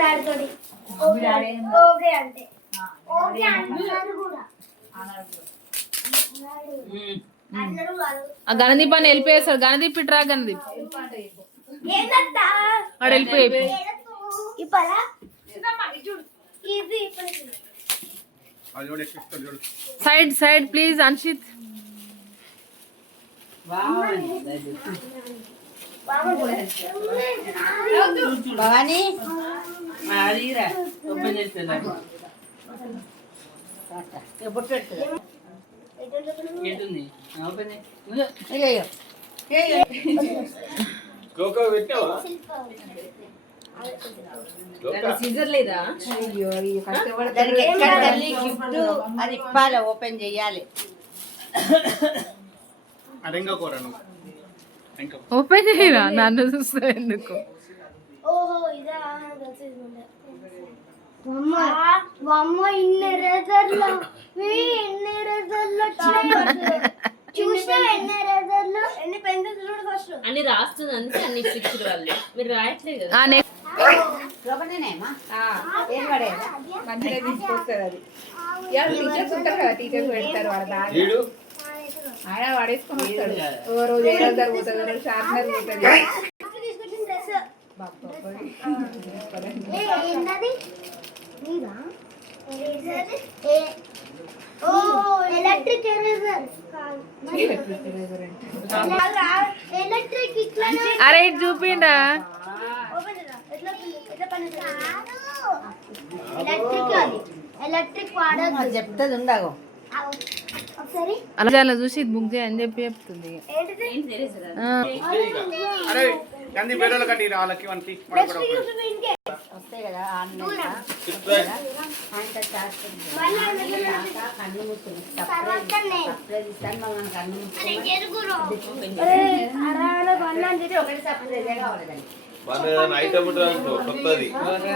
డాడీతోటి okay అంటే okay అంటున్నారు కూడా ఆ గణదీప్ అని వెళ్ళిపోయేస్తాడు. గణదీప్ ఇట్రా, గణదీప్ వాడు వెళ్ళిపోయి సైడ్ సైడ్ ప్లీజ్ అన్షిత్. భవానీ అది ఇప్పాలి, ఓపెన్ చెయ్యాలి. ఓపెన్ చేయరా, నన్ను చూస్తా ఎందుకు? అన్ని రాస్తుంది అంతే, అన్ని పిక్చర్ వాళ్ళు మీరు రాయట్లేదు కదా. మంచిగా తీసుకొస్తారు. అది టీచర్స్ ఉంటారు కదా, టీచర్స్ పెడతారు వాళ్ళ బ్యాగ్. ఆయన పడేసుకొని వస్తాడు. ఓ రోజు ఏ రోజు జరుగుతుంది, రోజు షార్ప్నర్ పోతుంది. ఎలక్ట్రిక్ అరే ఇటు చూపిండా. ఎలక్ట్రిక్ వాడదు చెప్తుంది ఉండవు. అలా చూసి ఇది బుక్ చేయని చెప్పి చెప్తుంది. వస్తాయి కదా కన్ను మూసుకుని సర్ప్రైజ్ ఇస్తాను. మనం కన్ను ఒకటి సర్ప్రైజ్ కావాలి దానికి. ఐటమ్ కొత్తది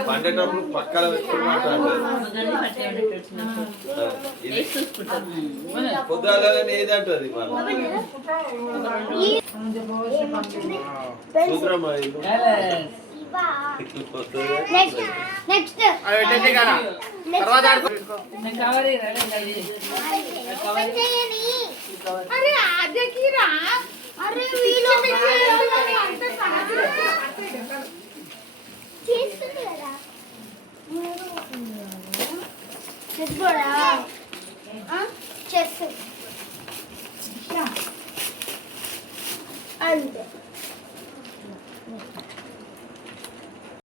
పండేటప్పుడు పక్కన పొద్దుగా ఏదంటది చేస్తుంది కదా.